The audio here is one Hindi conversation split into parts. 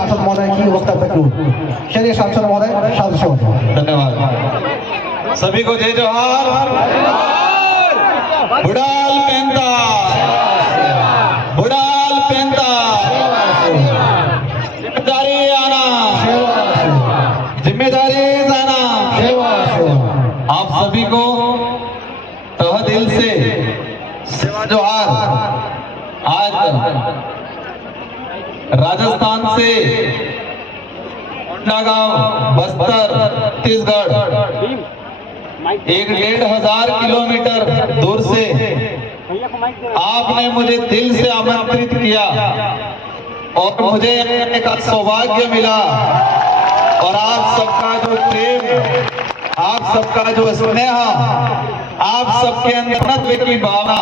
सांसद महोदय की वक्तव्य को चलिए सांसद महोदय शांत से धन्यवाद। सभी को जय जोहार। बुढ़ाल पेंता, बुढ़ाल पेंता, जिम्मेदारी आना, जिम्मेदारी जाना। आप सभी को तह दिल से सेवा जोहार। आज राजस्थान से नागांव, बस्तर, छत्तीसगढ़ 1,500 किलोमीटर दूर से आपने मुझे दिल से आमंत्रित किया और मुझे आने का सौभाग्य मिला। और आप सबका जो प्रेम, आप सबका जो स्नेह, आप सबके अंदर की भावना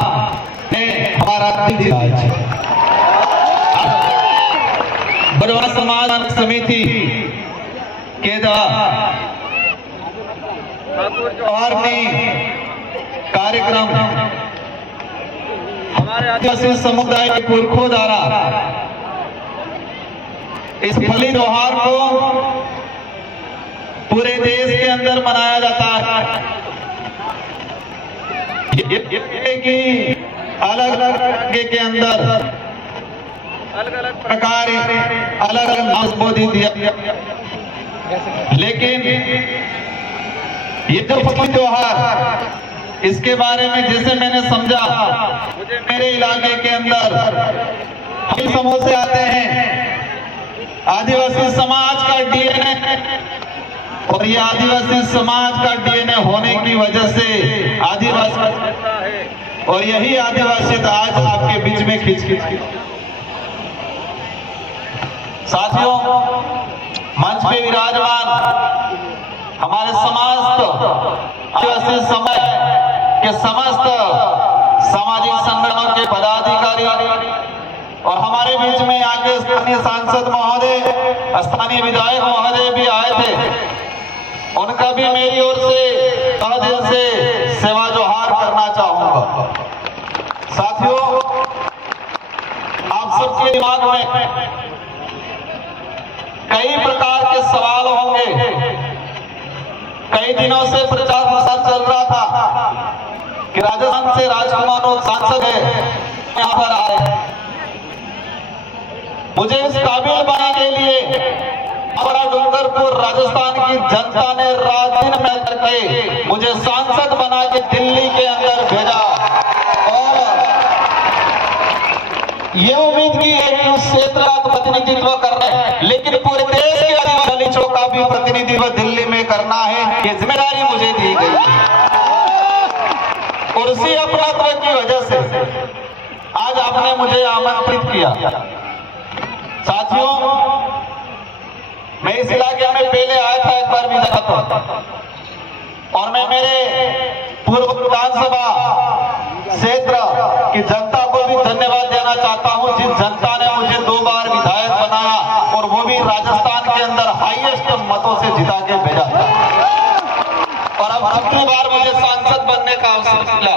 ने हमारा दिल जीता है। बरवा समाज समिति के द्वारा ठाकुर जोहार ने कार्यक्रम हमारे आदिवासी समुदाय के पुरखों द्वारा इस फली त्योहार को पूरे देश के अंदर मनाया जाता है। कि अलग अलग के अंदर अलग अलग प्रकार, अलग अलग नामोदी दिया, लेकिन ये जो फली त्योहार, इसके बारे में जैसे मैंने समझा, मुझे मेरे इलाके के अंदर हम समूह से आते हैं, आदिवासी समाज का डीएनए, और ये आदिवासी समाज का डीएनए होने की वजह से आदिवासी, और यही आदिवासियत आज आपके बीच में खिंच साथियों, मंच पे विराजमान हमारे समस्त आदिवासी समाज के समस्त सामाजिक संगठनों के पदाधिकारी और हमारे बीच में यहाँ के स्थानीय सांसद महोदय, स्थानीय विधायक महोदय भी आए थे, उनका भी मेरी ओर से तहे दिल से सेवा जोहार करना चाहूंगा। साथियों, आप सबके दिमाग में कई प्रकार के सवाल होंगे। कई दिनों से प्रचार प्रसार चल रहा था कि राजस्थान से राजकुमार सांसद है, यहाँ पर आए। मुझे इस काबिल बनाने के लिए हमारा डूंगरपुर राजस्थान की जनता ने रात दिन मेहनत करके मुझे सांसद बना के दिल्ली के अंदर भेजा और ये उम्मीद की है कि उस क्षेत्र का प्रतिनिधित्व कर रहे हैं, लेकिन पूरे देश के दलितों का भी प्रतिनिधित्व दिल्ली में करना है। ये जिम्मेदारी मुझे दी गई और उसी अपनत्व की वजह से आज आपने मुझे आमंत्रित किया। साथियों, मैं इस इलाके में पहले आया था, एक बार भी देखा था, और मैं मेरे पूर्व विधानसभा क्षेत्र की जनता को भी धन्यवाद देना चाहता हूं, जिस जनता ने मुझे 2 बार विधायक बनाया और वो भी राजस्थान के अंदर हाईएस्ट मतों से जिता के भेजा था। और अब दूसरी बार मुझे सांसद बनने का अवसर मिला।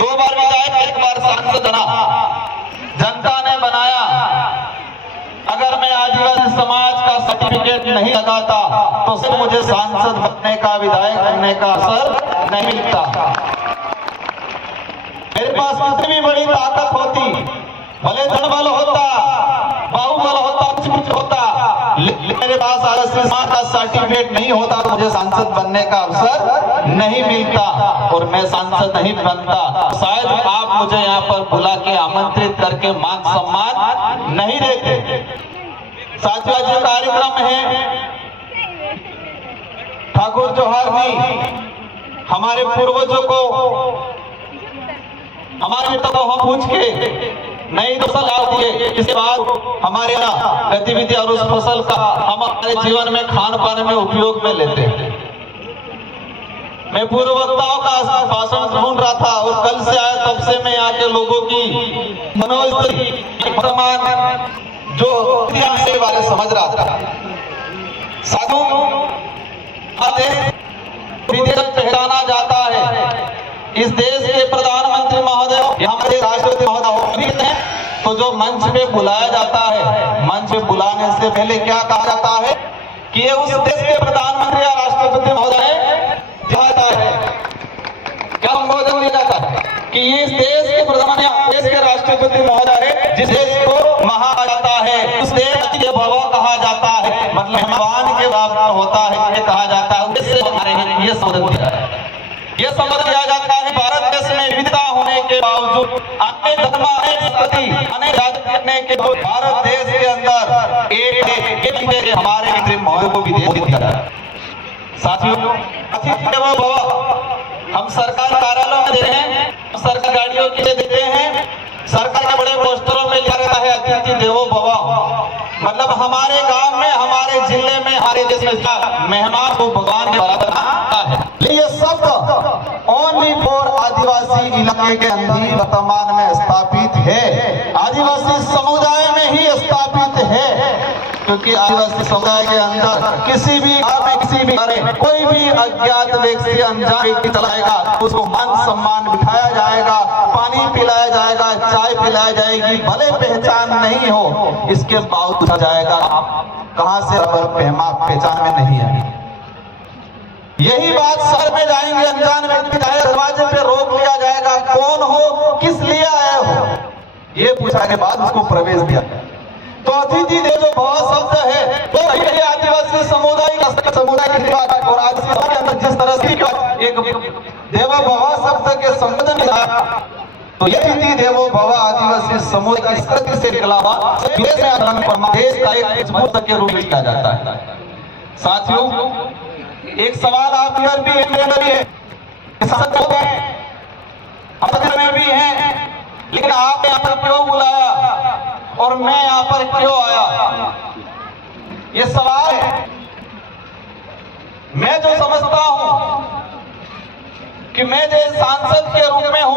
2 बार विधायक, 1 बार सांसद बना, जनता ने बनाया। अगर मैं आदिवासी समाज का सर्टिफिकेट नहीं लगाता तो सिर्फ मुझे सांसद बनने का, विधायक बनने का अवसर नहीं मिलता। मेरे पास कितनी भी बड़ी ताकत होती, भले धनबल होता, बाहुबल होता, कुछ होता, मेरे पास आदिवासी समाज का सर्टिफिकेट नहीं होता तो मुझे सांसद बनने का अवसर नहीं मिलता और मैं सांसद नहीं बनता। शायद आप मुझे यहाँ पर बुला के आमंत्रित करके मान सम्मान नहीं देते। साथियों, जो कार्यक्रम है ठाकुर जोहार ने हमारे पूर्वजों को, हमारे तो हम पूछ के नई फसल आती है, इसके बाद हमारे गतिविधि और उस फसल का हम हमारे जीवन में खान पान में उपयोग में लेते हैं। मैं पूर्व वक्ताओं का भाषण सुन रहा था और कल से आया, तब से मैं यहाँ के लोगों की मनोस्थिति जो से वाले समझ रहा था। साधु विदेश पहचाना जाता है। इस देश के प्रधानमंत्री महोदय, हमारे राष्ट्रपति महोदय तो जो मंच पे बुलाया जाता है, मंच पे बुलाने से पहले क्या कहा जाता है कि ये उस देश के प्रधानमंत्री या राष्ट्रपति महोदय जाता है, क्या संबोधन दिया जाता है कि ये इस देश के प्रधानमंत्री, देश के राष्ट्रपति महोदय है, जिस देश को महा जाता है, उस देश के भव कहा जाता है, मतलब मेहमान के बराबर होता है, ये कहा जाता है। इससे हमारे ये संबोधन दिया है, ये संबोधन दिया जाता है। भारत देश में विविधता होने के बावजूद, अनेक धर्म, अनेक संस्कृति, अनेक जाति रहने के बावजूद भारत देश के अंदर एक हमारे अंतरिम महोदय को विदेश दिया जाता है। साथियों, अतिथि देवो भव हम सरकार कार्यालयों में देते हैं, सरकार गाड़ियों के लिए देते हैं, सरकार के बड़े पोस्टरों में लिखा रहता है अतिथि देवो भव। मतलब हमारे गांव में, हमारे जिले में, हमारे देश में मेहमान को भगवान के बराबर मानता है। लेकिन ये शब्द ओनली फॉर आदिवासी इलाके के अंदर वर्तमान में स्थापित है, आदिवासी समुदाय में ही स्थापित है, क्योंकि आदिवासी समुदाय के अंदर किसी भी कोई भी अज्ञात व्यक्ति अनजान व्यक्ति चलाएगा, उसको मान सम्मान बिठाया जाएगा, पानी पिलाया जाएगा, चाय पिलाई जाएगी, भले पहचान नहीं हो, इसके बावजूद पूछा जाएगा कहां से, अगर पहचान में नहीं है। यही बात शहर में जाएंगे, अनजान व्यक्ति जाए, दरवाजे पे रोक लिया जाएगा, कौन हो, किस लिए आए हो, ये पूछा के बाद उसको प्रवेश दिया। तो अतिथि देवो भव शब्द है, तो आदिवासी समुदाय की बात, और आदिवासी के अंदर जिस तरह से एक देवो भव शब्द के संबोधन मिला, तो ये अतिथि देवो भव आदिवासी समुदाय की संस्कृति से निकला हुआ देश का एक मजबूत के रूप में किया जाता है। साथियों, एक सवाल आप इधर भी है, में भी है, लेकिन आप यहाँ पर क्यों बुलाया और मैं यहाँ पर क्यों आया, ये सवाल है। मैं जो समझता हूं कि मैं जो सांसद के रूप में हूं,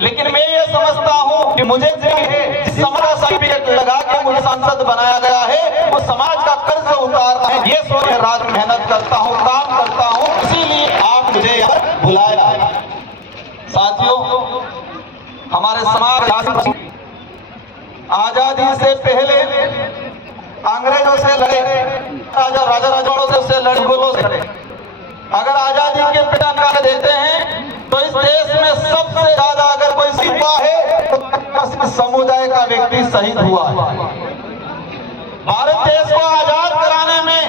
लेकिन मैं ये समझता हूं कि मुझे जिस समाज सर्टिफिकेट लगा के मुझे सांसद बनाया गया है, वो समाज का कर्ज उतारना है, ये सोच रात मेहनत करता हूं, काम करता हूं, इसीलिए आप मुझे यहाँ बुलाया। साथियों, हमारे समाज आजादी से पहले अंग्रेजों से लड़े, राजा रजवाड़ों से लड़े, मुगलों से लड़े। अगर आजादी के पिता देते हैं तो इस देश में सबसे ज्यादा अगर कोई सिपा है तो समुदाय का व्यक्ति शहीद हुआ है। भारत देश को आजाद कराने में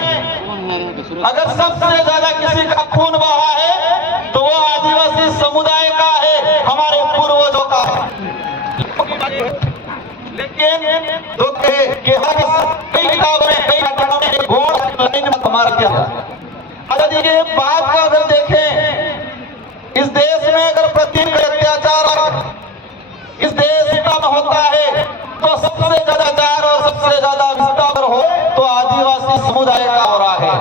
अगर सबसे ज्यादा किसी का खून बहा है तो वो आदिवासी समुदाय का है, हमारे पूर्वजों का है। लेकिन कई किताबों में, कई घटनाओं में घोड़ लाइन में हमारा क्या आजादी के बाद का अगर देखें, इस देश में अगर प्रतिदिन अत्याचार इस देश में होता है तो सबसे ज्यादा अत्याचार और सबसे ज्यादा विस्तार हो तो आदिवासी समुदाय का हो रहा है।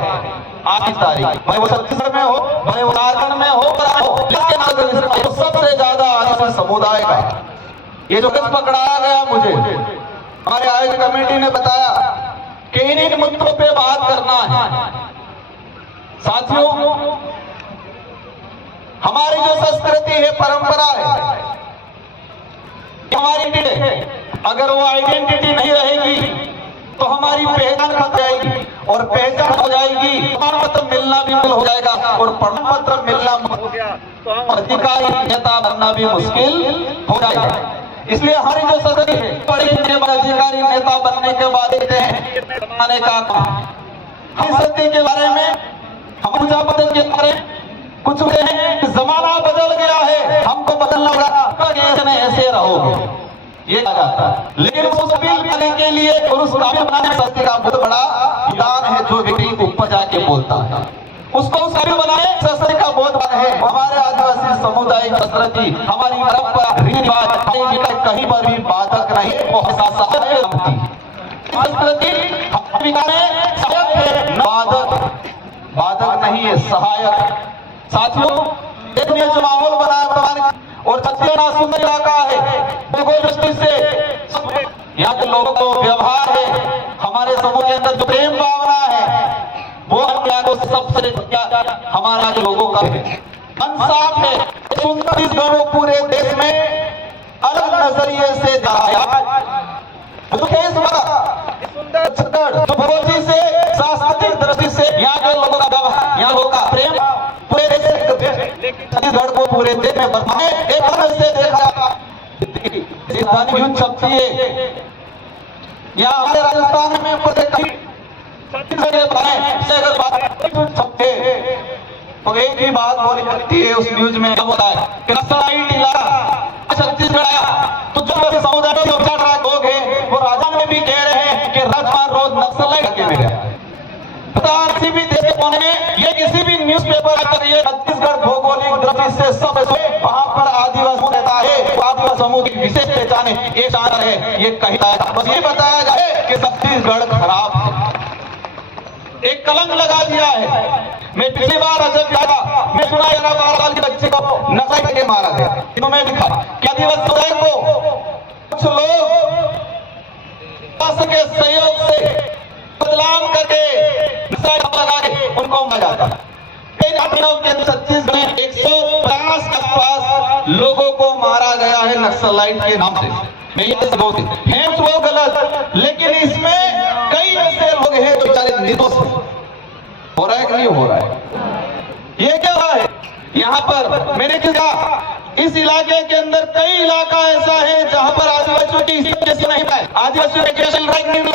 आज की तारीख, भाई वो छत्तीसगढ़ में हो, भाई वो झारखंड में हो, लेकिन तो सबसे ज्यादा आदिवासी समुदाय का। ये जो केस पकड़ाया गया, मुझे हमारे आयोजक कमेटी ने बताया कि इन मुद्दों पे बात करना है। साथियों, हमारी जो संस्कृति है, परंपरा है, हमारी है, अगर वो आइडेंटिटी नहीं रहेगी तो हमारी पहचान खो जाएगी, और पहचान हो जाएगी प्रमाण पत्र मिलना भी मुश्किल हो जाएगा, और प्रमाण पत्र मिलना हो गया तो हम अधिकारी नेता बनना भी मुश्किल हो जाएगा। इसलिए हमारी जो संस्कृति है, अधिकारी नेता बनने के बाद देखते हैं जमाने का हम सत्य के बारे में, हम पूजा पद्धति के बारे में कुछ जमाना बदल गया है, हमको बदलना होगा, ऐसे रहोगे, ये कहा जाता है। लेकिन उस काबिल बनाने के लिए और उस काबिल बनाने सत्य का बहुत बड़ा योगदान है, जो व्यक्ति ऊपर जाके बोलता है उसको उस काबिल बनाए, संस्कृति का बहुत बड़ा है। हमारे आदिवासी समुदाय की संस्कृति, हमारी परंपरा, रीति रिवाज कहीं पर भी बाधक नहीं, वो संस्कृति सहायक है, बाधक नहीं है, सहायक। साथियों, देखने जो माहौल बना और छत्तीसगढ़ सुंदर इलाका है, दृष्टि से यहाँ के लोगों को व्यवहार है, हमारे समूह के अंदर जो प्रेम भावना है वो सबसे हमारे लोगों का है, मन साफ है, सुंदर पूरे देश में अलग नजरिए से छत्तीसगढ़ भगवत जी से सांस्कृतिक दृष्टि से यहाँ के लोगों का व्यवहार, यहाँ लोगों का प्रेम पूरे देश छत्तीसगढ़ को पूरे देश में बढ़ाने एक तरह से देखा युद्ध शक्ति है। यहाँ हमारे राजस्थान में छत्तीसगढ़ अगर बात सकते तो एक ही बात बोली जाती है उस न्यूज में, क्या बोला है कि नक्सलाइट इलाका छत्तीसगढ़ आया तो जो समुदाय के लोग हैं वो राजा में भी कह रहे हैं कि राजपाल रोज नक्सलाइट के में गया। पता किसी भी देश के कोने में ये किसी भी न्यूज़पेपर आकर ये छत्तीसगढ़ भौगोलिक दृष्टि से सब वहां पर आदिवासी रहता है, आदिवासी समूह की विशेष पहचान है, ये शान है, ये कहता है बस ये बताया जाए कि छत्तीसगढ़ खराब एक कलंक लगा दिया है। मैं पिछली बार जब आया मैं सुना 12 साल के बच्चे को नशा करके मारा गया, इन्होंने लिखा कि आदिवासी समुदाय को कुछ लोग के सहयोग से बदलाव करके नशा लगा के उनको मारा जाता है। छत्तीसगढ़ में 150 के आसपास लोगों को मारा गया है नक्सलाइट के नाम से। मैं ये सबूत है वो गलत, लेकिन इसमें कई ऐसे लोग हैं जो बेचारे निर्दोष हो रहा है कि नहीं हो रहा है। ये क्या है यहाँ पर मैंने कहा इस इलाके के अंदर कई इलाका ऐसा है जहाँ पर आदिवासियों की जैसी नहीं पाए, आदिवासियों के नहीं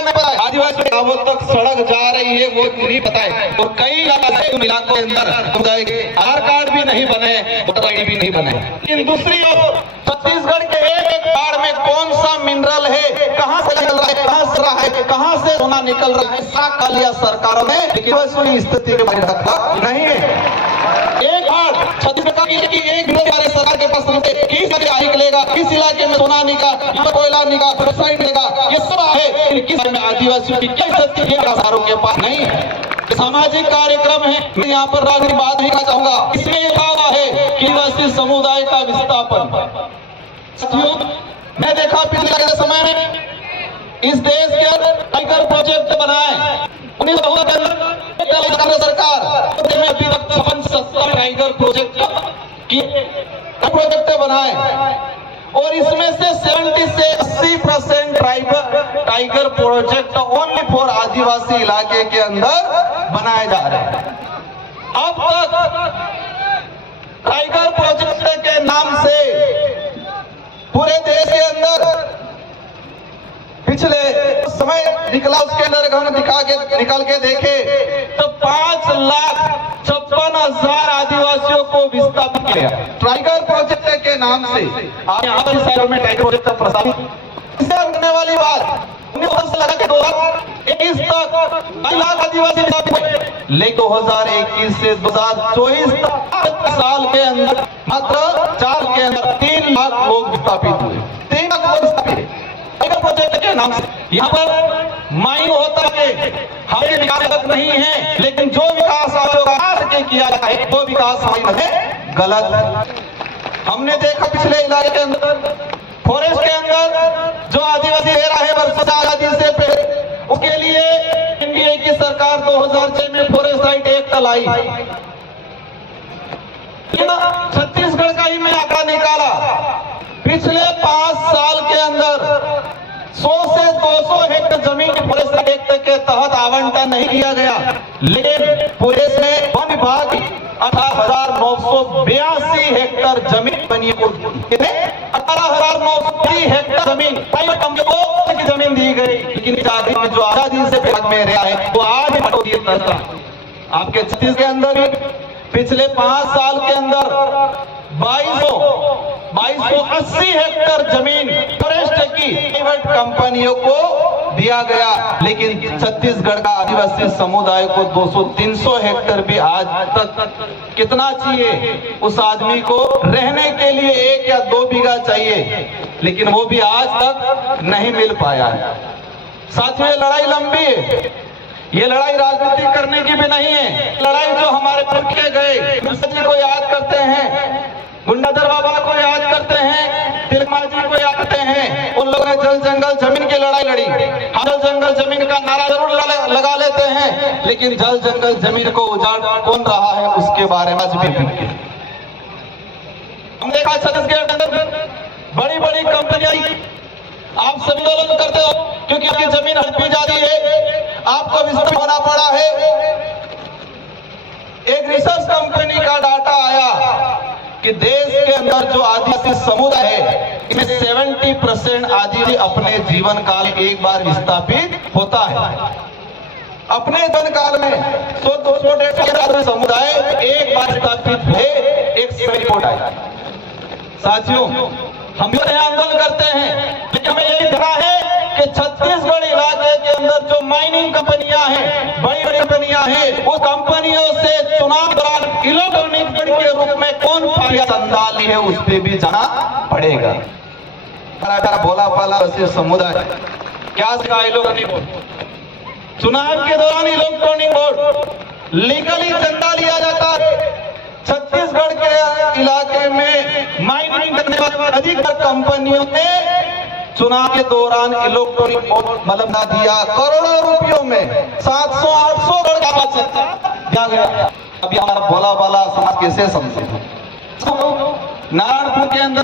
पाए, आदिवासियों को तक सड़क जा रही है वो नहीं पता है। और कई इलाका उन इलाकों के अंदर आधार कार्ड भी नहीं बने, वोटर ID भी नहीं बने। लेकिन दूसरी ओर छत्तीसगढ़ के एक कार्ड में कौन सा मिनरल है, कहाँ से निकल रहा है, कहाँ से सोना निकल रहा है, कर लिया सरकारों ने, लेकिन स्थिति के बारे में रखा नहीं है। एक कार्ड छत्तीसगढ़ की एक सरकार के पास निकलेगा, किस इलाके में सोना निकाल, कोयला निकाल, निकाल, ये सब है, किस में आदिवासियों की क्या सरकारों के पास नहीं है। सामाजिक कार्यक्रम है, मैं यहाँ पर राजनीतिक बात नहीं करना चाहूंगा। इसमें यह दावा है कि आदिवासी समुदाय का विस्थापन। साथियों मैं देखा पिछले समय में इस देश के अंदर टाइगर प्रोजेक्ट बनाए 19 सरकार में अभी तक 56 टाइगर प्रोजेक्ट बनाए और इसमें से 70 से 80% टाइगर प्रोजेक्ट ओनली फॉर आदिवासी इलाके के अंदर बनाए जा रहे हैं। अब तक टाइगर प्रोजेक्ट के नाम से पूरे देश के अंदर पिछले समय निकला, उसके अंदर हम निकाल के देखे तो 5,56,000 आदिवासियों को विस्थापित किया टाइगर प्रोजेक्ट के नाम से। आप यहाँ पर शहरों में टाइगर प्रोजेक्ट प्रस्तावित करने वाली बात 19 से लगा के 2021 तक 2 लाख आदिवासी विस्थापित हुए, लेकिन 2021 से 2024 तक साल के अंदर मात्र 4 के अंदर 3 लाख लोग विस्थापित हुए। 3 लाख लोग विस्थापित प्रोजेक्ट के नाम से। यहाँ पर माइन होता है हमें विकास नहीं है, लेकिन जो विकास के किया जाता है वो विकास है गलत। हमने देखा पिछले इलाके के अंदर फॉरेस्ट के अंदर जो आदिवासी रह रहा है वर्षों आजादी से पहले, उसके लिए एनडीए की सरकार 2006 में फॉरेस्ट राइट एक्ट लाई। छत्तीसगढ़ का ही मैं आंकड़ा निकाला, पिछले 5 साल के अंदर 100 से 200 हेक्टेयर जमीन फॉरेस्ट एक्ट के तहत आवंटन नहीं किया गया, लेकिन पुलिस ने वन विभाग 18,982 हेक्टेयर जमीन बनी, 18,980 हेक्टेयर जमीन प्राइवेट कंपनी की जमीन दी गई। लेकिन जो आजादी से भाग में रहा है वो आज आपके छत्तीसगढ़ के अंदर पिछले 5 साल के अंदर 2280 हेक्टेयर जमीन फॉरेस्ट की प्राइवेट कंपनियों को दिया गया, लेकिन छत्तीसगढ़ का आदिवासी समुदाय को 200-300 हेक्टेयर भी आज तक कितना चाहिए उस आदमी को रहने के लिए 1 या 2 बीघा चाहिए, लेकिन वो भी आज तक नहीं मिल पाया है। साथियों ये लड़ाई लंबी है, ये लड़ाई राजनीति करने की भी नहीं है। लड़ाई जो हमारे पुरखे गए जी को याद करते हैं, गुंडाधर बाबा को याद करते हैं, तिलमा जी को याद करते हैं, उन लोगों ने जल जंगल जमीन की लड़ाई लड़ी। हम जल जंगल जमीन का नारा जरूर लगा लेते हैं, लेकिन जल जंगल जमीन को उजाड़ कौन रहा है उसके बारे में आज भी हम देखा छत्तीसगढ़ के अंदर बड़ी बड़ी कंपनियां आप सभी आंदोलन करते हो क्योंकि आपकी जमीन हड़पी जा रही है, आपको विस्थापित होना पड़ा है। एक रिसर्च कंपनी का डाटा आया कि देश के अंदर जो आदिवासी समुदाय है इसमें 70% आदिवासी अपने जीवन काल एक बार विस्थापित होता है। अपने जीवन काल में 100-200 समुदाय एक बार विस्थापित हुए, एक रिपोर्ट आई। साथियों, हम भी आंदोलन करते हैं, लेकिन हमें यही देखा है कि छत्तीसगढ़ इलाके के अंदर जो माइनिंग कंपनियां हैं, बड़ी बड़ी कंपनियां हैं, उस कंपनियों से चुनाव दौरान इलेक्ट्रॉनिक के रूप में कौन चंदा ली है उस पर भी जाना पड़ेगा। बोला पाला समुदाय क्या इलेक्ट्रॉनिक बोर्ड, चुनाव के दौरान इलेक्ट्रॉनिक बोर्ड लीगली चंदा लिया जाता है। छत्तीसगढ़ के इलाके में माइनिंग करने वाली अधिकतर कंपनियों ने चुनाव के दौरान इलेक्ट्रॉनिक मतलब ना दिया, करोड़ों रुपयों में 700-800 करोड़ का बचत दिया गया। अभी हमारा भोला भाला समाज कैसे समझे? नारायणपुर के अंदर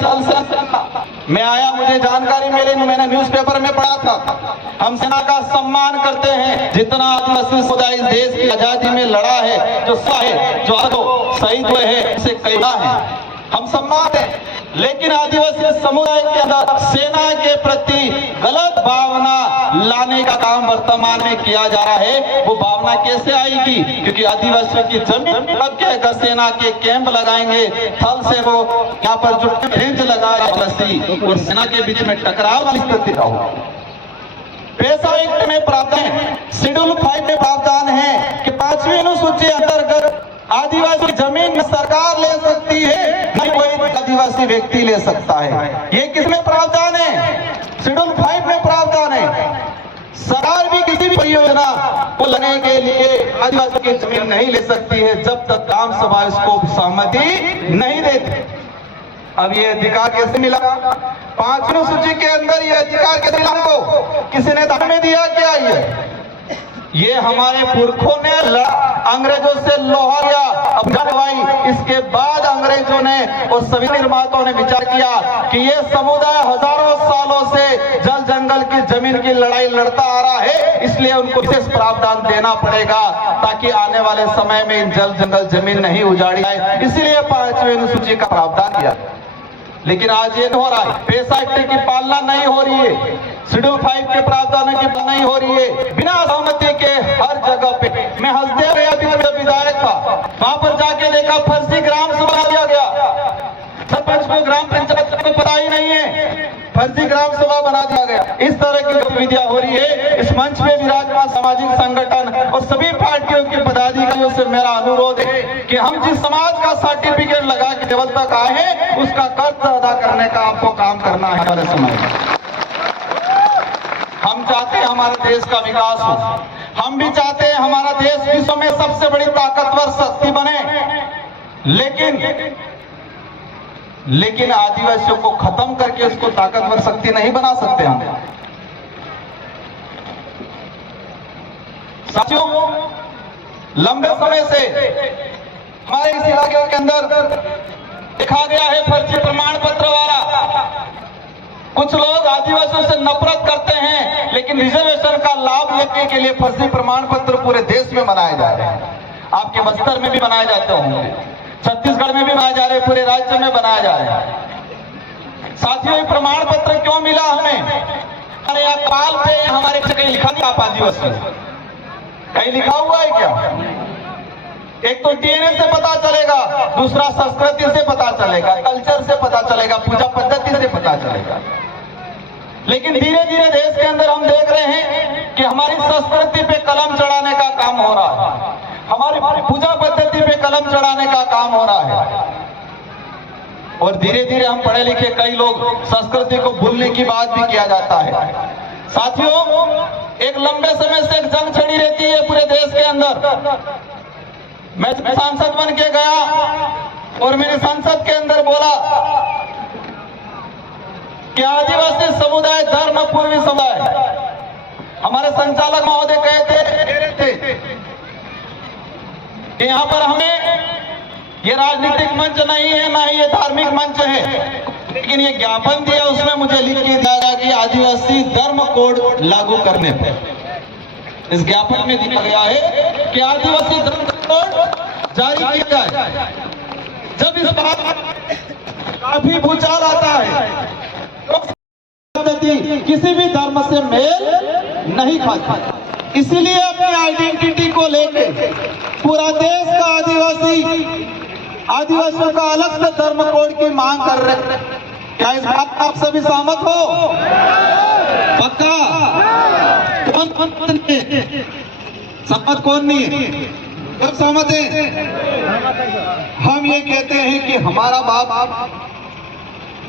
मैं आया, मुझे जानकारी मिली, मैंने न्यूज़पेपर में पढ़ा था। हम सेना का सम्मान करते हैं, जितना आदिवासी समुदाय इस देश की आजादी में लड़ा है, जो शहीद हुए हैं, उसे कहना है हम सम्मान है। लेकिन आदिवासी समुदाय के अंदर सेना के प्रति गलत भावना लाने का काम वर्तमान में किया जा रहा है। वो भावना कैसे आएगी? क्योंकि आदिवासियों की जमीन अगर सेना के कैंप लगाएंगे, थल से वो यहाँ पर जो रेंज लगाएगा और सेना के बीच में टकराव वाली स्थिति का हो। पैसा एक्ट में प्रावधान है, शेड्यूल 5 में प्रावधान है कि 5वीं अनुसूची अंतर्गत आदिवासी जमीन सरकार ले सकती है, नहीं कोई आदिवासी व्यक्ति ले सकता है। ये किसमें प्रावधान है? शेड्यूल 5 में प्रावधान है। सरकार भी किसी भी परियोजना को लेने के लिए आदिवासी की जमीन नहीं ले सकती है जब तक ग्राम सभा इसको सहमति नहीं देती। अब ये अधिकार कैसे मिला? 5वीं अनुसूची के अंदर ये अधिकार कैसे मिला हमको? किसी ने दान में दिया क्या? ये हमारे पुरखों ने अंग्रेजों से लोहा लिया, इसके बाद अंग्रेजों ने और सभी निर्माताओं ने विचार किया कि ये समुदाय हजारों सालों से जल जंगल की जमीन की लड़ाई लड़ता आ रहा है, इसलिए उनको विशेष प्रावधान देना पड़ेगा ताकि आने वाले समय में इन जल जंगल जमीन नहीं उजाड़ी जाए। इसीलिए 5वीं अनुसूची का प्रावधान किया। लेकिन आज ये नहीं हो रहा है, पैसा एक्ट की पालना नहीं हो रही है, शेड्यूल 5 के प्रावधानों की पालना नहीं हो रही है। बिना सहमति के हर जगह पे मैं हंसदेव विधायक था, वहां पर जाके देखा फर्जी ग्राम सभा दिया गया, सरपंच को ग्राम पंचायत को पता ही नहीं है, फर्जी ग्राम सभा बना दिया गया। इस तरह की गतिविधियां हो रही है। इस मंच पे विराजमान सामाजिक संगठन और सभी पार्टियों के पदाधिकारियों से मेरा अनुरोध है कि हम जिस समाज का सर्टिफिकेट लगा के टेबल तक आए हैं उसका कर्ज अदा करने का आपको काम करना है। हमारे समय हम चाहते हैं हमारे देश का विकास हो, हम भी चाहते हैं हमारा देश विश्व में सबसे बड़ी ताकतवर शक्ति बने, लेकिन आदिवासियों को खत्म करके उसको ताकतवर शक्ति नहीं बना सकते हम। साथियों, लंबे समय से हमारे इस इलाके के अंदर देखा गया है फर्जी प्रमाण पत्र वाला। कुछ लोग आदिवासियों से नफरत करते हैं, लेकिन रिजर्वेशन का लाभ लेने के लिए फर्जी प्रमाण पत्र पूरे देश में बनाए जा रहे हैं। आपके बस्तर में भी बनाए जाते होंगे, छत्तीसगढ़ में भी बनाए जा रहे हैं, पूरे राज्य में बनाए जा रहे हैं। साथियों, ये प्रमाण पत्र क्यों मिला हमें? अरे यहाँ पाल पे हमारे कहीं लिखा नहीं, आप आदिवासी कहीं लिखा हुआ है क्या? एक तो डीएनए से पता चलेगा, दूसरा संस्कृति से पता चलेगा, कल्चर से पता चलेगा, पूजा पद्धति से पता चलेगा। लेकिन धीरे धीरे देश के अंदर हम देख रहे हैं कि हमारी संस्कृति पे कलम चढ़ाने का काम हो रहा है, हमारी पूजा पद्धति पे कलम चढ़ाने का काम हो रहा है। और धीरे धीरे हम पढ़े लिखे कई लोग संस्कृति को भूलने की बात भी किया जाता है। साथियों, एक लंबे समय से एक जंग छिड़ी रहती है पूरे देश के अंदर। मैं सांसद बन के गया और मैंने संसद के अंदर बोला कि आदिवासी समुदाय धर्म पूर्वी समुदाय, हमारे संचालक महोदय कहते थे यहाँ पर हमें ये राजनीतिक मंच नहीं है, ना ही ये धार्मिक मंच है, लेकिन ये ज्ञापन दिया उसमें मुझे लिख के दिया गया कि आदिवासी धर्म कोड लागू करने पर। इस ज्ञापन में दिया गया है कि आदिवासी धर्म कोड जारी किया जाए। जब इस बात काफी भूचाल आता है तो किसी भी धर्म से मेल नहीं खाती, इसीलिए अपनी आइडेंटिटी को लेके पूरा देश का आदिवासियों का अलग से धर्म कोड की मांग कर रहे हैं। क्या इस बात पर आप सभी सहमत हो? पक्का? कौन सहमत, कौन नहीं है? सब सहमत है। हम ये कहते हैं कि हमारा बाप,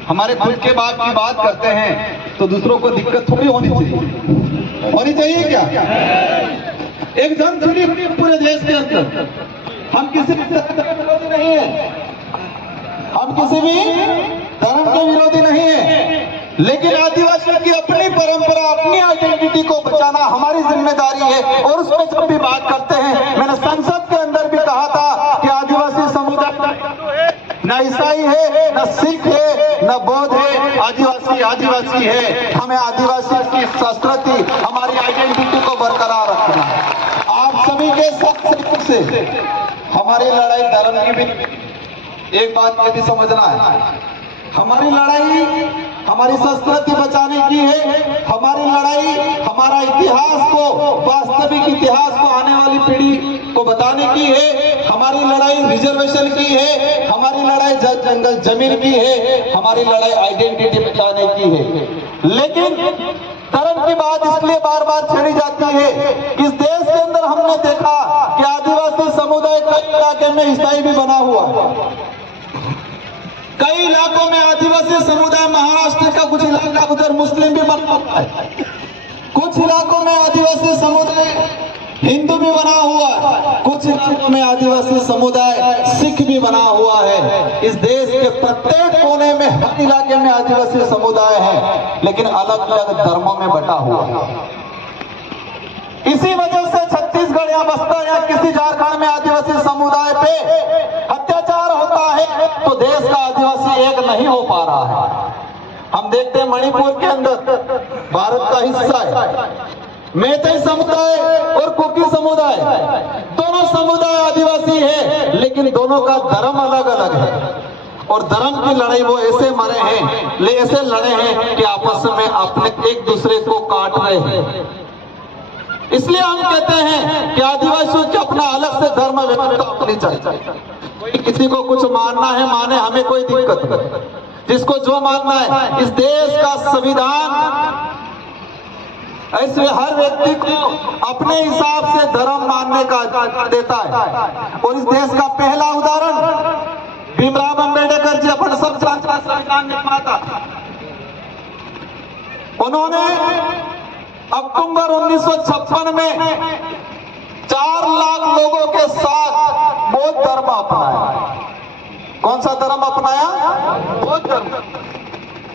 हमारे खुद के बाप की बात करते हैं तो दूसरों को दिक्कत थोड़ी होनी चाहिए क्या? एक जन चुनी पूरे देश के अंदर, हम किसी भी धर्म के विरोधी नहीं है, हम किसी भी धर्म के विरोधी नहीं है, लेकिन आदिवासियों की अपनी परंपरा, अपनी आइडेंटिटी को बचाना हमारी जिम्मेदारी है। और उसमें जब भी बात करते हैं, मैंने संसद के अंदर भी कहा था कि आदिवासी समुदाय न ईसाई है, न सिख है, न बौद्ध है, आदिवासी है। हमें आदिवासी की संस्कृति, हमारी आइडेंटिटी को बरकरार रखना है। आप सभी के साथ से हमारी लड़ाई धर्म की भी एक बात ये भी समझना है, हमारी लड़ाई हमारी संस्कृति बचाने की है। हमारी लड़ाई हमारा इतिहास को, वास्तविक इतिहास को आने वाली पीढ़ी को बताने की है। हमारी लड़ाई रिजर्वेशन की है, हमारी लड़ाई जंगल जमीन की है, हमारी लड़ाई आइडेंटिटी बचाने की है। लेकिन धर्म की बात इसलिए बार बार छेड़ी जाती है, इस देश के अंदर हमने देखा कि आदिवासी समुदाय कई इलाके में ईसाई भी बना हुआ है। कई इलाकों में आदिवासी समुदाय, महाराष्ट्र का कुछ इलाका उधर मुस्लिम भी बना हुआ है, कुछ इलाकों में आदिवासी समुदाय हिंदू भी बना हुआ है, कुछ इलाकों में आदिवासी समुदाय सिख भी बना हुआ है। इस देश के प्रत्येक कोने में, हर इलाके में आदिवासी समुदाय है, लेकिन अलग अलग धर्मों में बटा हुआ है। इसी वजह से छत्तीसगढ़ या बस्तर या किसी झारखंड में आदिवासी समुदाय पे अत्याचार होता है तो देश का आदिवासी एक नहीं हो पा रहा है। हम देखते हैं मणिपुर के अंदर भारत का हिस्सा है, मैतेई समुदाय और कुकी समुदाय, दोनों समुदाय आदिवासी है, लेकिन दोनों का धर्म अलग अलग है। और धर्म की लड़ाई वो ऐसे मरे हैं, ऐसे लड़े हैं कि आपस में अपने एक दूसरे को काट रहे हैं। इसलिए हम कहते हैं कि आदिवासियों की अपना अलग से धर्म व्यवस्था होनी चाहिए। कोई किसी को कुछ मानना है माने, हमें कोई दिक्कत नहीं, जिसको जो मानना है। इस देश का संविधान ऐसे हर व्यक्ति को अपने हिसाब से धर्म मानने का अधिकार देता है। और इस देश का पहला उदाहरण भीमराव अंबेडकर जी, अपन सब जानते हैं, संविधान निर्माता। उन्होंने अक्टूबर 1956 में 4 लाख लोगों के साथ बौद्ध धर्म अपनाया। कौन सा धर्म अपनाया? बौद्ध धर्म।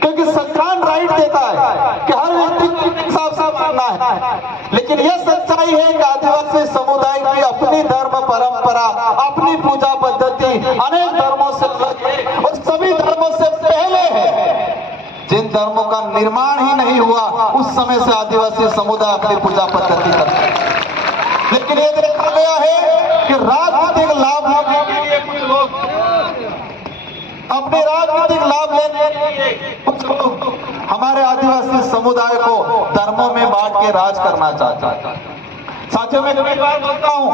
क्योंकि संविधान राइट देता है कि हर व्यक्ति को हिसाब से मानना है। लेकिन यह सच्चाई है कि आदिवासी समुदाय की अपनी धर्म परंपरा, अपनी पूजा पद्धति अनेक धर्मों से अलग है और सभी धर्मों से पहले है। जिन धर्मों का निर्माण ही नहीं हुआ उस समय से आदिवासी समुदाय अपनी पूजा पद्धति करते हैं। लेकिन ये देखा गया है कि राजनीतिक लाभ लेने के लिए कुछ लोग, अपने राजनीतिक लाभ लेने के लिए कुछ लोग हमारे आदिवासी समुदाय को धर्मों में बांट के राज करना चाहते हैं। साथियों, मैं कई बार बोलता हूं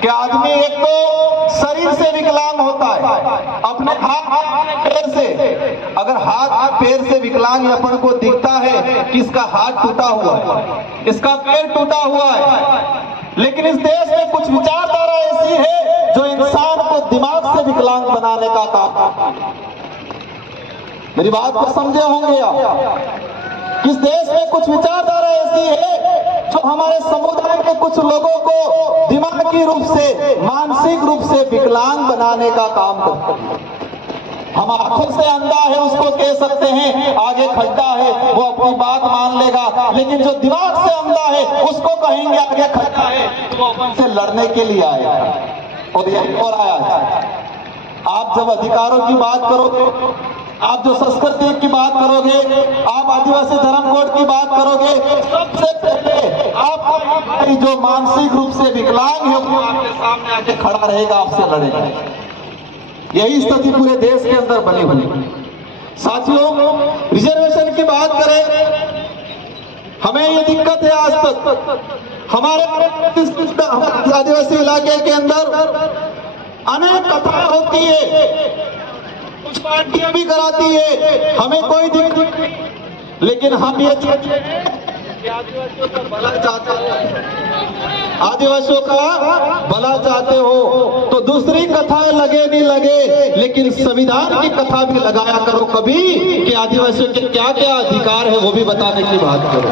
कि आदमी एक तो शरीर से विकलांग होता है, अपने हाथ पैर से। अगर हाथ पैर से विकलांग अपन को दिखता है कि इसका हाथ टूटा हुआ है, इसका पैर टूटा हुआ है, लेकिन इस देश में कुछ विचारधारा ऐसी है जो इंसान को दिमाग से विकलांग बनाने का काम। मेरी बात को समझे होंगे आप। इस देश में कुछ विचारधारा ऐसी है जो हमारे समुदाय के कुछ लोगों को दिमागी रूप से, मानसिक रूप से विकलांग बनाने का काम करते हैं। हम आंखों से अंधा है उसको कह सकते हैं, आगे खड्डा है वो अपनी बात मान लेगा, लेकिन जो दिमाग से अंधा है उसको कहेंगे आगे खड्डा है तो वो अपन से लड़ने के लिए आएगा। और यही हो रहा है। आप जब अधिकारों की बात करोगे आप जो संस्कृति की बात करोगे, आप आदिवासी धर्म कोड की बात करोगे, सबसे पहले आप जो मानसिक रूप से विकलांग है वो आपके सामने आके खड़ा रहेगा, आपसे लड़ेगा। यही स्थिति पूरे देश के अंदर बनी हुई। साथियों, रिजर्वेशन की बात करें, हमें ये दिक्कत है आज तक हमारे आदिवासी इलाके के अंदर अनेक कथाएं होती है, कुछ पार्टियां भी कराती है, हमें कोई दिक्कत नहीं, लेकिन हम ये चाहते हैं कि आदिवासियों का भला चाहते हो, आदिवासियों का भला चाहते हो तो दूसरी कथाएं लगे नहीं लगे, लेकिन संविधान की कथा भी लगाया करो कभी कि आदिवासियों के क्या क्या अधिकार है वो भी बताने की बात करो।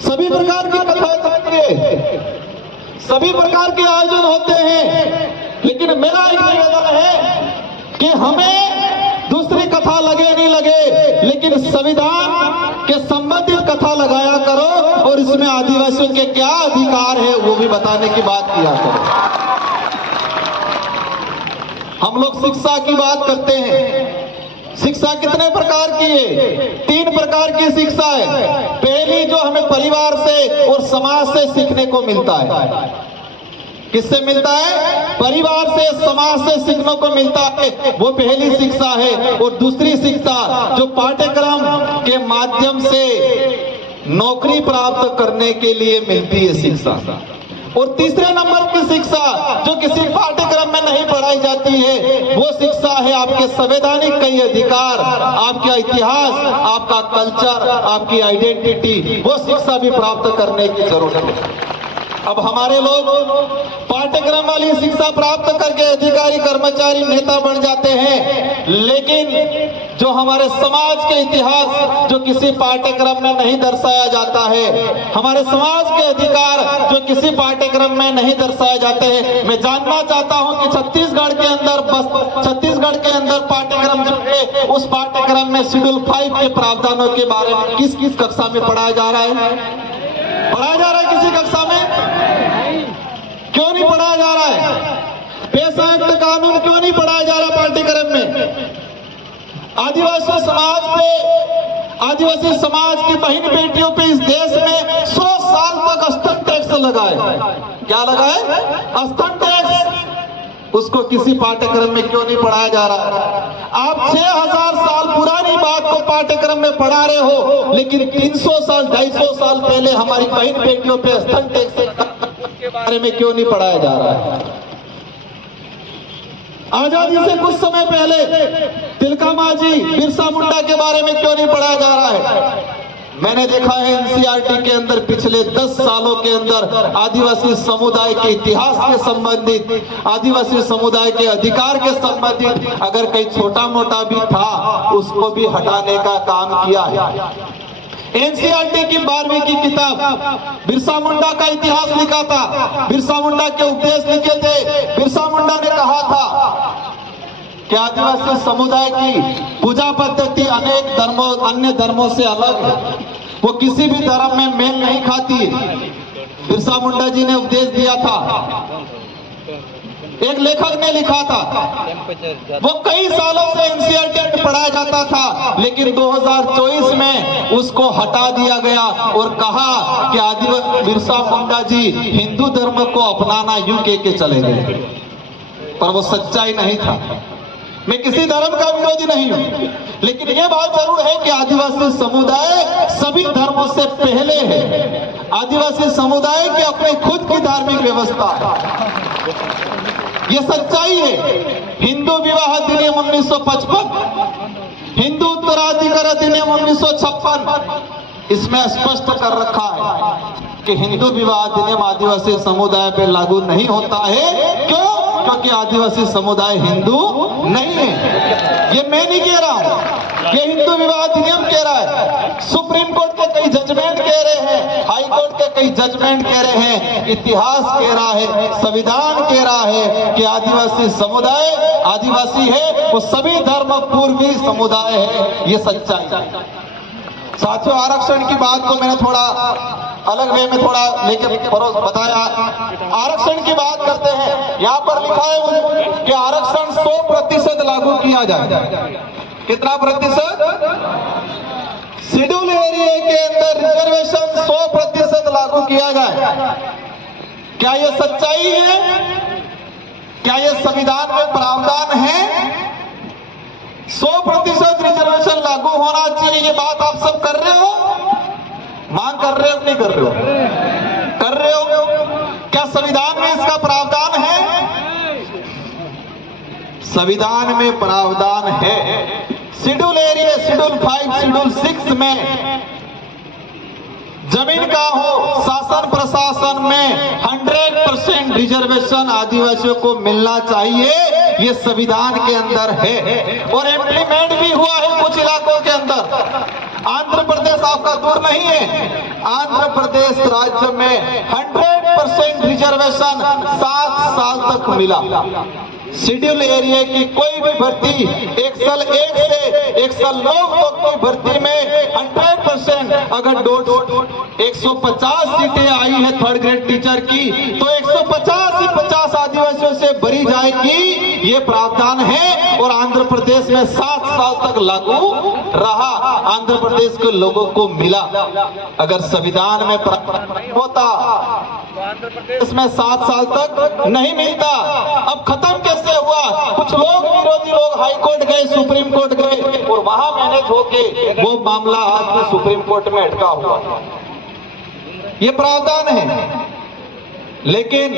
सभी प्रकार की कथाएं होती है, सभी प्रकार के आयोजन होते हैं, लेकिन मेरा एक निवेदन है कि हमें दूसरी कथा लगे नहीं लगे, लेकिन संविधान के संबंधित कथा लगाया करो और इसमें आदिवासियों के क्या अधिकार है वो भी बताने की बात किया करो। हम लोग शिक्षा की बात करते हैं, शिक्षा कितने प्रकार की है? 3 प्रकार की शिक्षा है। पहली जो हमें परिवार से और समाज से सीखने को मिलता है। किससे मिलता है? परिवार से, समाज से सीखने को मिलता है, वो पहली शिक्षा है। और दूसरी शिक्षा जो पाठ्यक्रम के माध्यम से नौकरी प्राप्त करने के लिए मिलती है शिक्षा। और तीसरे नंबर की शिक्षा जो किसी पाठ्यक्रम में नहीं पढ़ाई जाती है, वो शिक्षा है आपके संवैधानिक कई अधिकार, आपका इतिहास, आपका कल्चर, आपकी आइडेंटिटी, वो शिक्षा भी प्राप्त करने की जरूरत है। अब हमारे लोग पाठ्यक्रम वाली शिक्षा प्राप्त करके अधिकारी, कर्मचारी, नेता बन जाते हैं, लेकिन जो हमारे समाज के इतिहास जो किसी पाठ्यक्रम में नहीं दर्शाया जाता है, हमारे समाज के अधिकार जो किसी पाठ्यक्रम में नहीं दर्शाए जाते हैं। मैं जानना चाहता हूं कि छत्तीसगढ़ के अंदर पाठ्यक्रम जो है, उस पाठ्यक्रम में शेड्यूल 5 के प्रावधानों के बारे में किस किस कक्षा में पढ़ाया जा रहा है? पढ़ाया जा रहा है किसी कक्षा में? क्यों नहीं पढ़ाया जा रहा है? पेशायुक्त कानून क्यों नहीं पढ़ाया जा रहा पाठ्यक्रम में? आदिवासी समाज की बहन बेटियों पे इस देश में 100 साल तक स्तन टैक्स लगा है। क्या लगा है? स्तन टैक्स। उसको किसी पाठ्यक्रम में क्यों नहीं पढ़ाया जा रहा? आप 6000 साल पुरानी बात को पाठ्यक्रम में पढ़ा रहे हो, लेकिन 300 साल 250 साल पहले हमारी बहन बेटियों पे स्तन टैक्स के बारे में क्यों नहीं पढ़ाया जा रहा है? आजादी से कुछ समय पहले तिलका मांझी, बिरसा मुंडा के बारे में क्यों नहीं पढ़ाया जा रहा है? मैंने देखा है एनसीईआरटी के अंदर पिछले 10 सालों के अंदर आदिवासी समुदाय के इतिहास के संबंधित, आदिवासी समुदाय के अधिकार के संबंधित अगर कहीं छोटा मोटा भी था, उसको भी हटाने का काम किया है। एनसीईआरटी की 12वीं की किताब बिरसा मुंडा का इतिहास लिखा था, बिरसा मुंडा के उपदेश लिखे थे। बिरसा मुंडा ने कहा था कि आदिवासी समुदाय की पूजा पद्धति अनेक धर्मों, अन्य धर्मों से अलग है, वो किसी भी धर्म में मेल नहीं खाती। बिरसा मुंडा जी ने उपदेश दिया था। एक लेखक ने लिखा था, वो कई सालों से एनसीईआरटी में पढ़ाया जाता था, लेकिन 2024 में उसको हटा दिया गया और कहा कि आदिवासी बिरसा मुंडा जी हिंदू धर्म को अपनाना यूके के चले गए। पर वो सच्चाई नहीं था। मैं किसी धर्म का विरोधी नहीं हूं, लेकिन ये बात जरूर है कि आदिवासी समुदाय सभी धर्मों से पहले है। आदिवासी समुदाय की अपनी खुद की धार्मिक व्यवस्था है, ये सच्चाई है। हिंदू विवाह अधिनियम 1955, हिंदू उत्तराधिकार अधिनियम 1956 इसमें स्पष्ट कर रखा है कि हिंदू विवाह अधिनियम आदिवासी समुदाय पे लागू नहीं होता है। क्यों? क्योंकि आदिवासी समुदाय हिंदू नहीं है। ये मैं नहीं कह रहा हूं, ये हिंदू विवाह अधिनियम कह रहा है। सुप्रीम कोर्ट के कई जजमेंट कह रहे हैं, हाई कोर्ट के कई जजमेंट कह रहे हैं, इतिहास कह रहा है, संविधान कह रहा है कि आदिवासी समुदाय आदिवासी है, वो सभी धर्म पूर्वी समुदाय है। ये सच्चाई। साथियों, आरक्षण की बात को मैंने थोड़ा अलग वे में थोड़ा लेके परोस बताया। आरक्षण की बात करते हैं, यहाँ पर लिखा है कि आरक्षण 100% लागू किया जाए। कितना प्रतिशत? शेड्यूल एरिया के अंदर रिजर्वेशन 100% लागू किया जाए। क्या ये सच्चाई है? क्या ये संविधान में प्रावधान है? 100% रिजर्वेशन लागू होना चाहिए, ये बात आप सब कर रहे हो? मांग कर रहे हो कि नहीं कर रहे हो? कर रहे हो। क्या संविधान में इसका प्रावधान है? संविधान में प्रावधान है। शेड्यूल एरिया, शेड्यूल 5, शेड्यूल 6 में जमीन का हो, शासन प्रशासन में 100% रिजर्वेशन आदिवासियों को मिलना चाहिए, ये संविधान के अंदर है और इम्प्लीमेंट भी हुआ है कुछ इलाकों के अंदर। आंध्र प्रदेश आपका दूर नहीं है, आंध्र प्रदेश राज्य में 100% रिजर्वेशन 7 साल तक मिला। शेड्यूल एरिया की कोई भी भर्ती एक साल 1 से 1 साल 9 तक कोई भर्ती में 100% अगर 150 सीटें आई है थर्ड ग्रेड टीचर की, तो 150 ही 50 आदिवासियों से भरी जाएगी, ये प्रावधान है और आंध्र प्रदेश में 7 साल तक लागू रहा, आंध्र प्रदेश के लोगों को मिला। अगर संविधान में प्रावधान होता इसमें 7 साल तक नहीं मिलता। अब खत्म कैसे हुआ? कुछ लोग, विरोधी लोग हाई कोर्ट गए, सुप्रीम कोर्ट गए और वहां मैनेज होके वो मामला आज भी सुप्रीम कोर्ट में अटका हुआ। ये प्रावधान है, लेकिन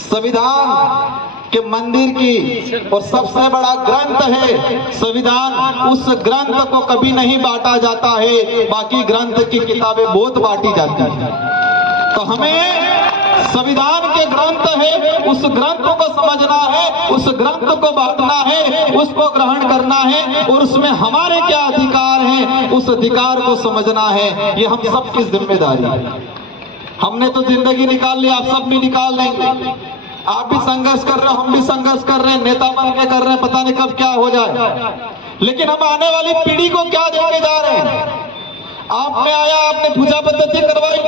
संविधान के मंदिर की और सबसे बड़ा ग्रंथ है संविधान, उस ग्रंथ को कभी नहीं बांटा जाता है, बाकी ग्रंथ की किताबें बहुत बांटी जाती हैं। तो हमें संविधान के ग्रंथ है, उस ग्रंथ को समझना है, उस ग्रंथ को बांटना है, उसको ग्रहण करना है और उसमें हमारे क्या अधिकार हैं, उस अधिकार को समझना है। ये हम सबकी जिम्मेदारी है। हमने तो जिंदगी निकाल ली, आप सब भी निकाल लेंगे। आप भी संघर्ष कर रहे हो, हम भी संघर्ष कर रहे हैं, नेता बन के कर रहे हैं, पता नहीं कब क्या हो जाए। लेकिन हम आने वाली पीढ़ी को क्या देके जा रहे हैं? आपने आया, आपने पूजा पद्धति करवाई,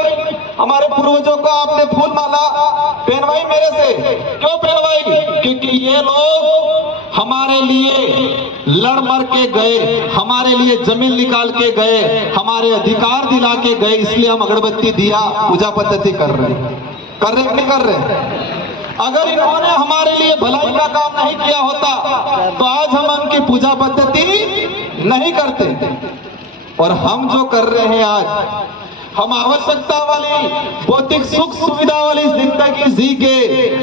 हमारे पूर्वजों को आपने फूल माला पहनवाई मेरे से। क्यों पहनवाई? क्योंकि ये लोग हमारे लिए लड़ मर के गए, हमारे लिए जमीन निकाल के गए, हमारे अधिकार दिला के गए, इसलिए हम अगरबत्ती दिया पूजा पद्धति कर रहे हैं। कर रहे नहीं कर रहे? अगर इन्होंने हमारे लिए भलाई का काम नहीं किया होता तो आज हम उनकी पूजा पद्धति नहीं करते। और हम जो कर रहे हैं आज, हम आवश्यकता वाली भौतिक सुख सुविधा वाली जिंदगी जी के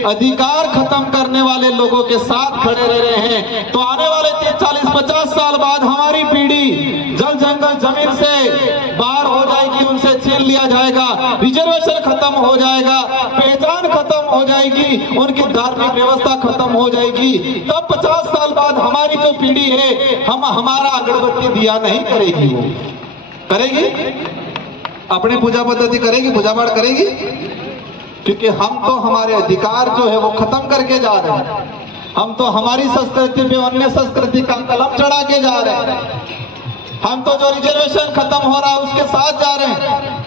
अधिकार खत्म करने वाले लोगों के साथ खड़े रह रहे हैं। तो आने वाले 40-50 साल बाद हमारी पीढ़ी जल जंगल जमीन से बाहर हो जाएगी, उनसे छीन लिया जाएगा, रिजर्वेशन खत्म हो जाएगा, पहचान खत्म हो जाएगी, उनकी धार्मिक व्यवस्था खत्म हो जाएगी। तब 50 साल बाद हमारी जो पीढ़ी है, हमारा अगरबत्ती दिया नहीं करेगी। वो करेगी, अपनी पूजा पद्धति करेगी, पूजा पाठ करेगी, क्योंकि हम तो हमारे अधिकार जो है वो खत्म करके जा रहे हैं। हम तो हमारी संस्कृति पे अन्य संस्कृति का कलम चढ़ा के जा रहे हैं। हम तो जो रिजर्वेशन खत्म हो रहा है उसके साथ जा रहे हैं।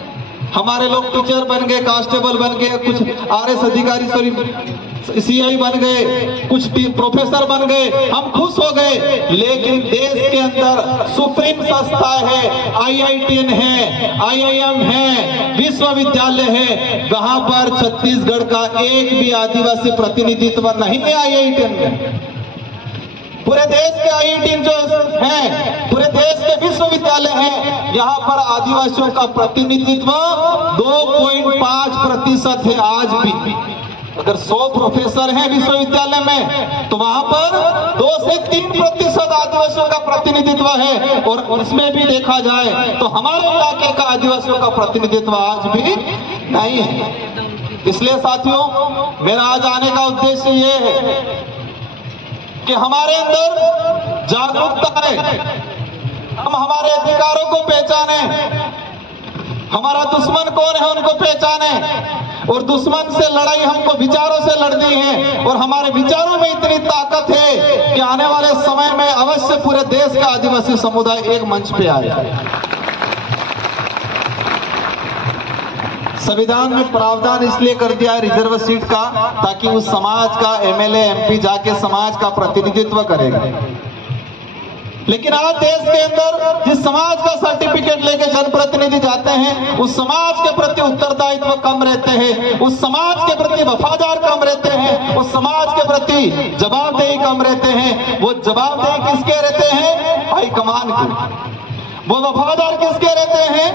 हमारे लोग टीचर बन गए, कांस्टेबल बन गए, कुछ आरएस अधिकारी, सॉरी सीआई बन गए, कुछ प्रोफेसर बन गए, हम खुश हो गए। लेकिन देश के अंदर सुप्रीम संस्था है, आईआईटी है, आईआईएम है, विश्वविद्यालय है, वहां पर छत्तीसगढ़ का एक भी आदिवासी प्रतिनिधित्व नहीं है आईआईटी में। पूरे देश के आईआईटी जो है, पूरे देश के विश्वविद्यालय हैं, यहाँ पर आदिवासियों का प्रतिनिधित्व 2.5% है आज भी। अगर 100 प्रोफेसर हैं विश्वविद्यालय में तो वहां पर 2 से 3% आदिवासियों का प्रतिनिधित्व है। और उसमें भी देखा जाए तो हमारे इलाके का आदिवासियों का प्रतिनिधित्व आज भी नहीं है। इसलिए साथियों, मेरा आज आने का उद्देश्य ये है कि हमारे अंदर जागरूकता है, हम हमारे अधिकारों को पहचाने, हमारा दुश्मन कौन है उनको पहचाने, और दुश्मन से लड़ाई हमको विचारों से लड़नी है। और हमारे विचारों में इतनी ताकत है कि आने वाले समय में अवश्य पूरे देश का आदिवासी समुदाय एक मंच पे आए। संविधान में प्रावधान इसलिए कर दिया है रिजर्व सीट का, ताकि उस समाज का एमएलए एमपी जाके समाज का प्रतिनिधित्व करेगा। लेकिन आज देश के अंदर जिस समाज का सर्टिफिकेट लेके जनप्रतिनिधि जाते हैं, उस समाज के प्रति उत्तरदायित्व कम रहते हैं, उस समाज के प्रति वफादार कम रहते हैं, उस समाज के प्रति जवाबदेही कम रहते हैं। वो जवाबदेही किसके रहते हैं? हाईकमान की। वो वफादार किसके रहते हैं?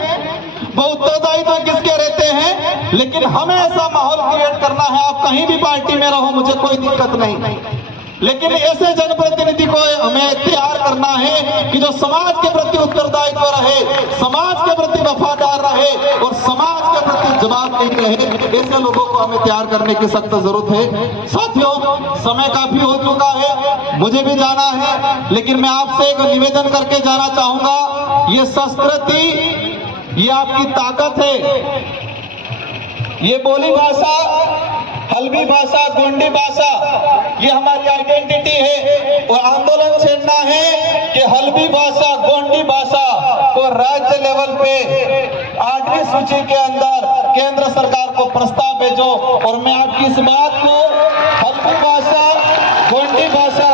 वो उत्तरदायित्व किसके रहते हैं? लेकिन हमें ऐसा माहौल क्रिएट करना है, आप कहीं भी पार्टी में रहो, मुझे कोई दिक्कत नहीं, लेकिन ऐसे जनप्रतिनिधि को हमें तैयार करना है कि जो समाज के प्रति उत्तरदायित्व रहे, समाज के प्रति वफादार रहे और समाज के प्रति जवाबदेही रहे। ऐसे लोगों को हमें तैयार करने की सख्त जरूरत है। साथियों, समय काफी हो चुका है, मुझे भी जाना है, लेकिन मैं आपसे एक निवेदन करके जाना चाहूंगा। ये संस्कृति, ये आपकी ताकत है, ये बोली भाषा, हल्बी भाषा, गोंडी भाषा, ये हमारी आइडेंटिटी है। और आंदोलन छेड़ना है कि हल्बी भाषा, गोंडी भाषा को राज्य लेवल पे 8वीं सूची के अंदर केंद्र सरकार को प्रस्ताव भेजो। और मैं आपकी इस बात को, हल्बी भाषा, गोंडी भाषा,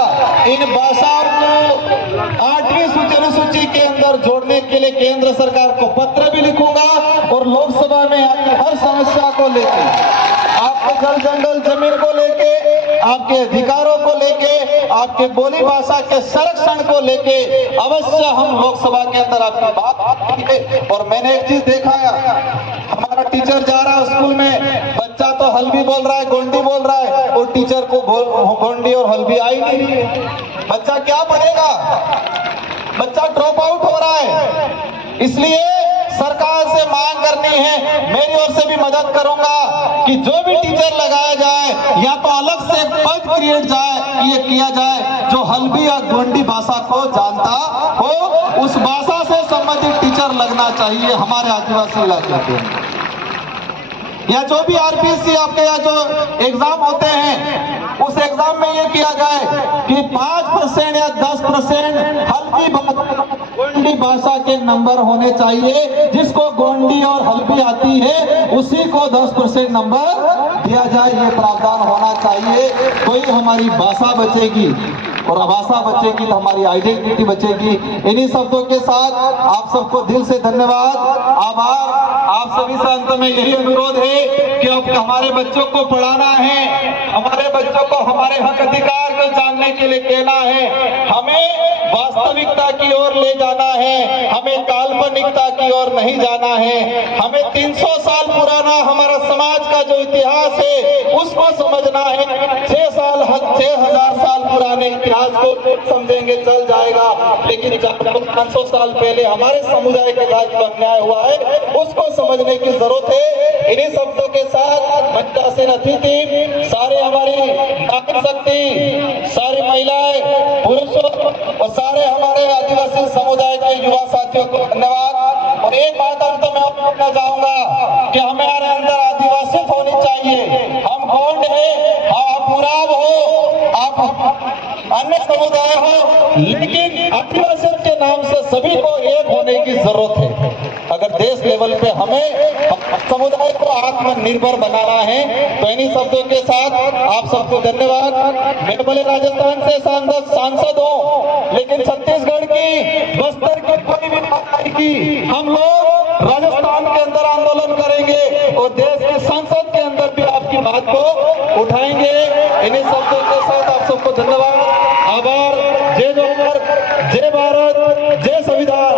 इन भाषाओं को 8वीं सूची के अंदर जोड़ने के लिए केंद्र सरकार को पत्र भी लिखूंगा और लोकसभा में हर समस्या को लेकर, आपके जल जंगल जमीन को लेके, आपके अधिकारों को लेके, आपके बोली भाषा के संरक्षण को लेके अवश्य हम लोकसभा के अंदर आपकी बात करेंगे। और मैंने एक चीज देखा है, हमारा टीचर जा रहा है स्कूल में, बच्चा तो हल्बी बोल रहा है, गोंडी बोल रहा है, और टीचर को गोंडी और हल्बी आई नहीं। बच्चा क्या पढ़ेगा? बच्चा ड्रॉप आउट हो रहा है। इसलिए सरकार से मांग करनी है, मेरी ओर से भी मदद करूंगा कि जो भी टीचर लगाया जाए, या तो अलग से पद क्रिएट जाए, ये किया जाए जो हल्बी और गोंडी भाषा को जानता हो, उस भाषा से संबंधित टीचर लगना चाहिए हमारे आदिवासी इलाके के। या जो भी आरपीएससी आपके यहाँ जो एग्जाम होते हैं, उस एग्जाम में ये किया जाए कि 5% या 10% हल्बी गोंडी भाषा के नंबर होने चाहिए। जिसको गोंडी और हल्बी आती है उसी को 10% नंबर दिया जाए, ये प्रावधान होना चाहिए। तो ही हमारी भाषा बचेगी, और भाषा बचेगी तो हमारी आइडेंटिटी बचेगी। इन्हीं शब्दों के साथ आप सबको दिल से धन्यवाद, आभार। आप सभी से अंत में यही अनुरोध है कि अब हमारे बच्चों को पढ़ाना है, हमारे बच्चों को हमारे हक अधिकार को जानने के लिए कहना है। हमें वास्तविकता की ओर ले जाना है, हमें काल्पनिकता की ओर नहीं जाना है। हमें 300 साल पुराना हमारा समाज का जो इतिहास है उसको समझना है। 6,000 साल पुराने इतिहास को समझेंगे चल जाएगा, लेकिन 500 साल पहले हमारे समुदाय के साथ जो अन्याय हुआ है उसको समझने की जरूरत है। इन्हीं शब्दों के साथ मंचासीन अतिथि, सारे हमारी नागरिक शक्ति, सारी महिलाएं, पुरुषों और सारे हमारे आदिवासी समुदाय के युवा साथियों को धन्यवाद। और एक बात अंत में कहना चाहूंगा कि हमारे अंदर आदिवासी होनी चाहिए। हम गोंड है, आप उराव हो, आप अन्य समुदाय हो, लेकिन आदिवासी के नाम से सभी को एक होने की जरूरत है। अगर देश लेवल पे हमें समुदाय को आत्मनिर्भर बनाना है तो इन्हीं शब्दों के साथ आप सबको धन्यवाद। मैं भले राजस्थान से सांसद हूँ, लेकिन छत्तीसगढ़ की, बस्तर की कोई भी बात आएगी, हम लोग राजस्थान के अंदर आंदोलन करेंगे और देश के संसद के अंदर भी आपकी बात को उठाएंगे। इन्हीं शब्दों के साथ आप सबको धन्यवाद, आभार। जय जोहर, जय भारत, जय संविधान।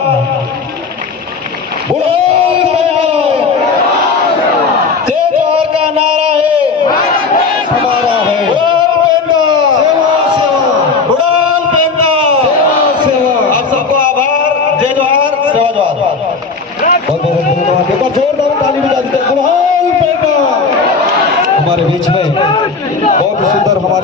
जय जोहर का नारा है हमारा है। उड़ान पेंदा, आप सबको आभार। जय जोहर, सेवा जोहर। बहुत बहुत धन्यवाद। एक बार जोरदार ताली बजा दीजिए हमारे बीच में। बहुत सुंदर हमारे